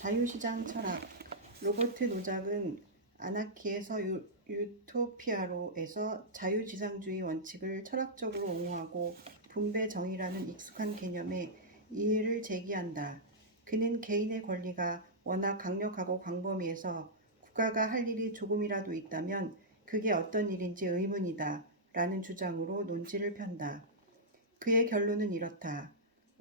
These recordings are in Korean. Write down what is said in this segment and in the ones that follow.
자유시장 철학. 로버트 노작은 아나키에서 유토피아로에서 자유지상주의 원칙을 철학적으로 옹호하고 분배 정의라는 익숙한 개념에 이의를 제기한다. 그는 개인의 권리가 워낙 강력하고 광범위해서 국가가 할 일이 조금이라도 있다면 그게 어떤 일인지 의문이다 라는 주장으로 논지를 편다. 그의 결론은 이렇다.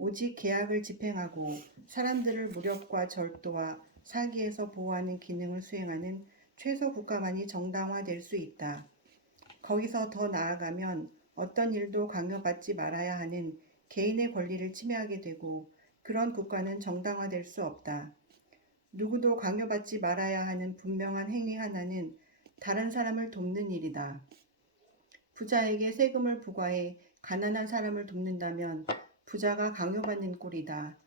오직 계약을 집행하고 사람들을 무력과 절도와 사기에서 보호하는 기능을 수행하는 최소 국가만이 정당화될 수 있다. 거기서 더 나아가면 어떤 일도 강요받지 말아야 하는 개인의 권리를 침해하게 되고 그런 국가는 정당화될 수 없다. 누구도 강요받지 말아야 하는 분명한 행위 하나는 다른 사람을 돕는 일이다. 부자에게 세금을 부과해 가난한 사람을 돕는다면 부자가 강요받는 꼴이다.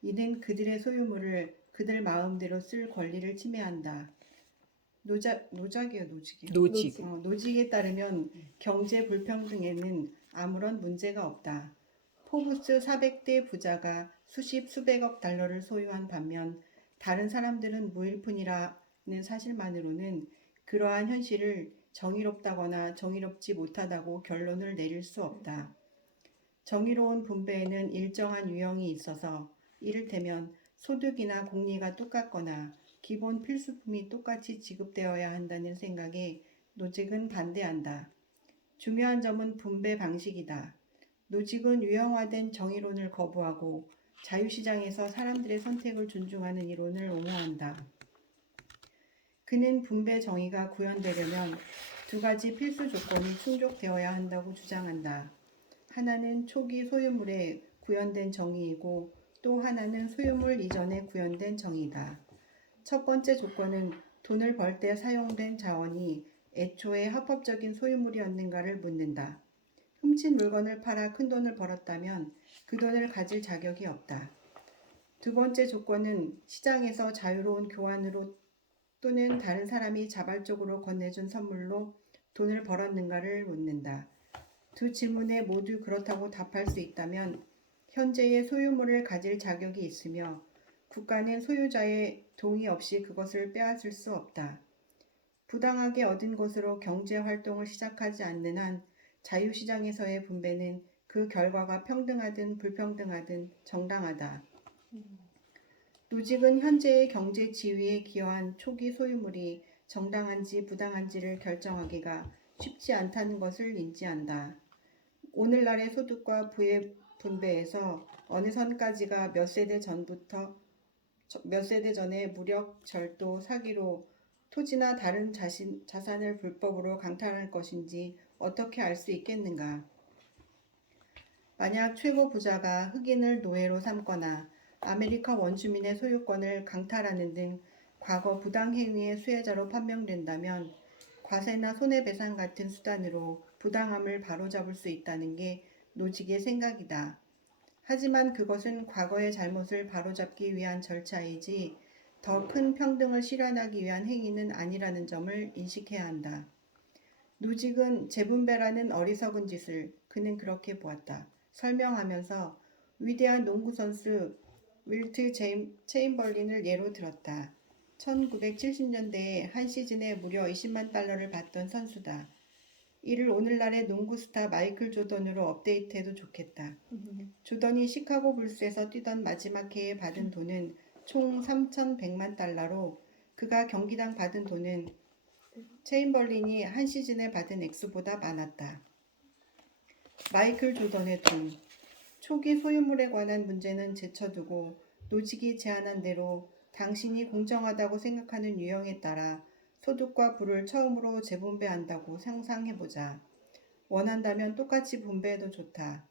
이는 그들의 소유물을 그들 마음대로 쓸 권리를 침해한다. 노직이에요. 노직. 노직에 따르면 경제 불평등에는 아무런 문제가 없다. 포브스 400대 부자가 수십 수백억 달러를 소유한 반면 다른 사람들은 무일 뿐이라는 사실만으로는 그러한 현실을 정의롭다거나 정의롭지 못하다고 결론을 내릴 수 없다. 정의로운 분배에는 일정한 유형이 있어서 이를테면 소득이나 공리가 똑같거나 기본 필수품이 똑같이 지급되어야 한다는 생각에 노직은 반대한다. 중요한 점은 분배 방식이다. 노직은 유형화된 정의론을 거부하고 자유시장에서 사람들의 선택을 존중하는 이론을 옹호한다. 그는 분배 정의가 구현되려면 두 가지 필수 조건이 충족되어야 한다고 주장한다. 하나는 초기 소유물에 구현된 정의이고 또 하나는 소유물 이전에 구현된 정의다. 첫 번째 조건은 돈을 벌 때 사용된 자원이 애초에 합법적인 소유물이었는가를 묻는다. 훔친 물건을 팔아 큰 돈을 벌었다면 그 돈을 가질 자격이 없다. 두 번째 조건은 시장에서 자유로운 교환으로 또는 다른 사람이 자발적으로 건네준 선물로 돈을 벌었는가를 묻는다. 두 질문에 모두 그렇다고 답할 수 있다면 현재의 소유물을 가질 자격이 있으며 국가는 소유자의 동의 없이 그것을 빼앗을 수 없다. 부당하게 얻은 것으로 경제활동을 시작하지 않는 한 자유시장에서의 분배는 그 결과가 평등하든 불평등하든 정당하다. 노직은 현재의 경제 지위에 기여한 초기 소유물이 정당한지 부당한지를 결정하기가 쉽지 않다는 것을 인지한다. 오늘날의 소득과 부의 분배에서 어느 선까지가 몇 세대 전에 무력, 절도, 사기로 토지나 다른 자산을 불법으로 강탈할 것인지 어떻게 알 수 있겠는가? 만약 최고 부자가 흑인을 노예로 삼거나 아메리카 원주민의 소유권을 강탈하는 등 과거 부당행위의 수혜자로 판명된다면 과세나 손해배상 같은 수단으로 부당함을 바로잡을 수 있다는 게 노직의 생각이다. 하지만 그것은 과거의 잘못을 바로잡기 위한 절차이지 더 큰 평등을 실현하기 위한 행위는 아니라는 점을 인식해야 한다. 노직은 재분배라는 어리석은 짓을 그는 그렇게 보았다. 설명하면서 위대한 농구 선수 윌트 체인벌린을 예로 들었다. 1970년대에 한 시즌에 무려 20만 달러를 받던 선수다. 이를 오늘날의 농구 스타 마이클 조던으로 업데이트해도 좋겠다. 조던이 시카고 불스에서 뛰던 마지막 해에 받은 돈은 총 3,100만 달러로 그가 경기당 받은 돈은 체인벌린이 한 시즌에 받은 액수보다 많았다. 마이클 조던의 돈. 초기 소유물에 관한 문제는 제쳐두고 노직이 제안한 대로 당신이 공정하다고 생각하는 유형에 따라 소득과 부를 처음으로 재분배한다고 상상해보자. 원한다면 똑같이 분배해도 좋다.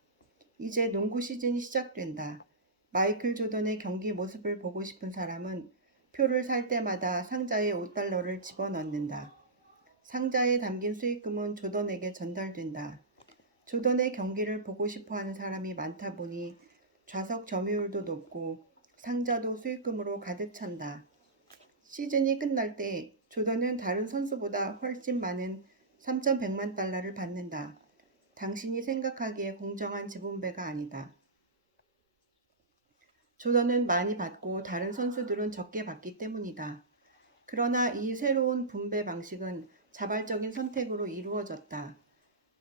이제 농구 시즌이 시작된다. 마이클 조던의 경기 모습을 보고 싶은 사람은 표를 살 때마다 상자에 5달러를 집어넣는다. 상자에 담긴 수익금은 조던에게 전달된다. 조던의 경기를 보고 싶어하는 사람이 많다 보니 좌석 점유율도 높고 상자도 수익금으로 가득 찬다. 시즌이 끝날 때 조던은 다른 선수보다 훨씬 많은 3,100만 달러를 받는다. 당신이 생각하기에 공정한 재분배가 아니다. 조던은 많이 받고 다른 선수들은 적게 받기 때문이다. 그러나 이 새로운 분배 방식은 자발적인 선택으로 이루어졌다.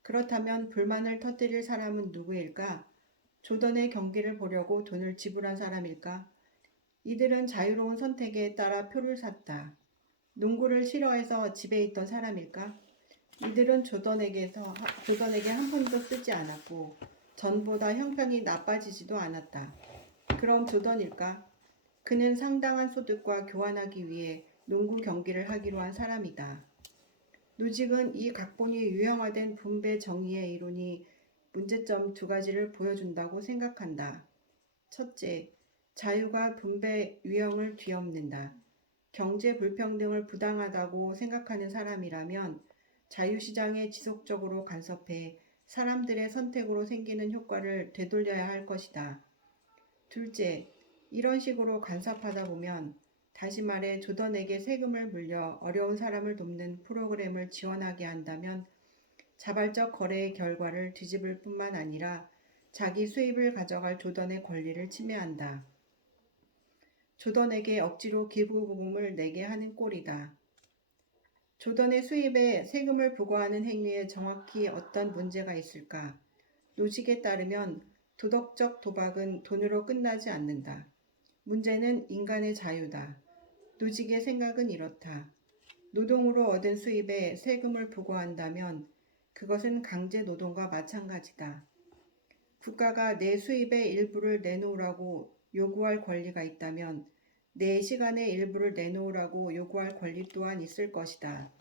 그렇다면 불만을 터뜨릴 사람은 누구일까? 조던의 경기를 보려고 돈을 지불한 사람일까? 이들은 자유로운 선택에 따라 표를 샀다. 농구를 싫어해서 집에 있던 사람일까? 이들은 조던에게 한 푼도 쓰지 않았고 전보다 형편이 나빠지지도 않았다. 그럼 조던일까? 그는 상당한 소득과 교환하기 위해 농구 경기를 하기로 한 사람이다. 노직은 이 각본이 유형화된 분배 정의의 이론이 문제점 두 가지를 보여준다고 생각한다. 첫째, 자유가 분배 유형을 뒤엎는다. 경제 불평등을 부당하다고 생각하는 사람이라면 자유시장에 지속적으로 간섭해 사람들의 선택으로 생기는 효과를 되돌려야 할 것이다. 둘째, 이런 식으로 간섭하다 보면 다시 말해 조던에게 세금을 물려 어려운 사람을 돕는 프로그램을 지원하게 한다면 자발적 거래의 결과를 뒤집을 뿐만 아니라 자기 수입을 가져갈 조던의 권리를 침해한다. 조던에게 억지로 기부금을 내게 하는 꼴이다. 조던의 수입에 세금을 부과하는 행위에 정확히 어떤 문제가 있을까? 노직에 따르면 도덕적 도박은 돈으로 끝나지 않는다. 문제는 인간의 자유다. 노직의 생각은 이렇다. 노동으로 얻은 수입에 세금을 부과한다면 그것은 강제 노동과 마찬가지다. 국가가 내 수입의 일부를 내놓으라고 요구할 권리가 있다면 내 시간의 일부를 내놓으라고 요구할 권리 또한 있을 것이다.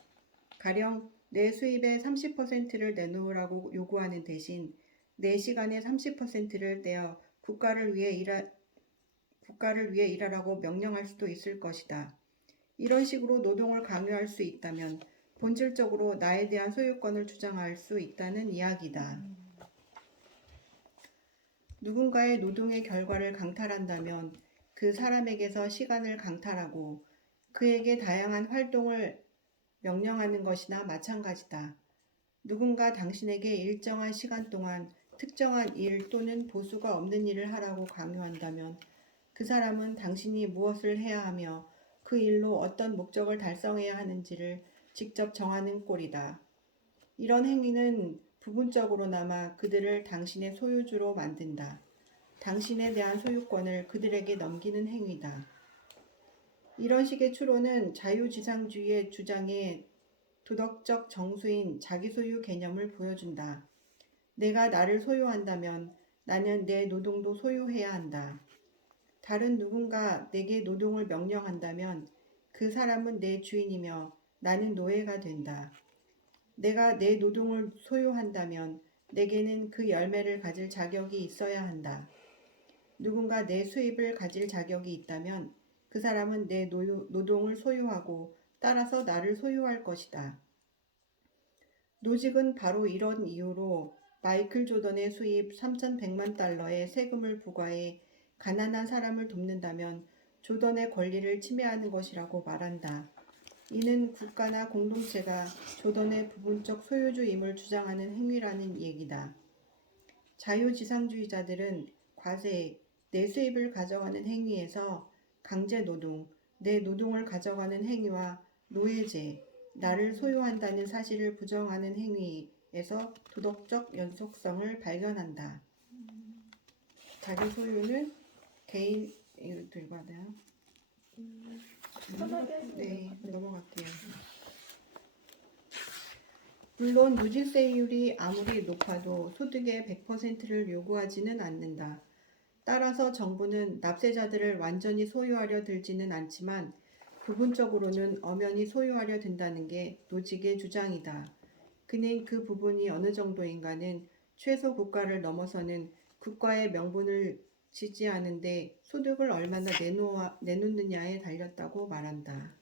가령 내 수입의 30%를 내놓으라고 요구하는 대신 내 시간의 30%를 떼어 국가를 위해 일하라고 명령할 수도 있을 것이다. 이런 식으로 노동을 강요할 수 있다면 본질적으로 나에 대한 소유권을 주장할 수 있다는 이야기다. 누군가의 노동의 결과를 강탈한다면 그 사람에게서 시간을 강탈하고 그에게 다양한 활동을 명령하는 것이나 마찬가지다. 누군가 당신에게 일정한 시간 동안 특정한 일 또는 보수가 없는 일을 하라고 강요한다면 그 사람은 당신이 무엇을 해야 하며 그 일로 어떤 목적을 달성해야 하는지를 직접 정하는 꼴이다. 이런 행위는 부분적으로나마 그들을 당신의 소유주로 만든다. 당신에 대한 소유권을 그들에게 넘기는 행위다. 이런 식의 추론은 자유지상주의의 주장의 도덕적 정수인 자기소유 개념을 보여준다. 내가 나를 소유한다면 나는 내 노동도 소유해야 한다. 다른 누군가 내게 노동을 명령한다면 그 사람은 내 주인이며 나는 노예가 된다. 내가 내 노동을 소유한다면 내게는 그 열매를 가질 자격이 있어야 한다. 누군가 내 수입을 가질 자격이 있다면 그 사람은 내 노동을 소유하고 따라서 나를 소유할 것이다. 노직은 바로 이런 이유로 마이클 조던의 수입 3,100만 달러의 세금을 부과해 가난한 사람을 돕는다면 조던의 권리를 침해하는 것이라고 말한다. 이는 국가나 공동체가 조던의 부분적 소유주임을 주장하는 행위라는 얘기다. 자유지상주의자들은 과세, 내 수입을 가져가는 행위에서 강제노동, 내 노동을 가져가는 행위와 노예제, 나를 소유한다는 사실을 부정하는 행위에서 도덕적 연속성을 발견한다. 자기 소유는 개인 이거 들고 하나요? 네, 넘어갈게요. 물론 누진세율이 아무리 높아도 소득의 100%를 요구하지는 않는다. 따라서 정부는 납세자들을 완전히 소유하려 들지는 않지만 부분적으로는 엄연히 소유하려 든다는 게 노직의 주장이다. 그는 그 부분이 어느 정도인가는 최소 국가를 넘어서는 국가의 명분을 지지하는데 소득을 얼마나 내놓느냐에 달렸다고 말한다.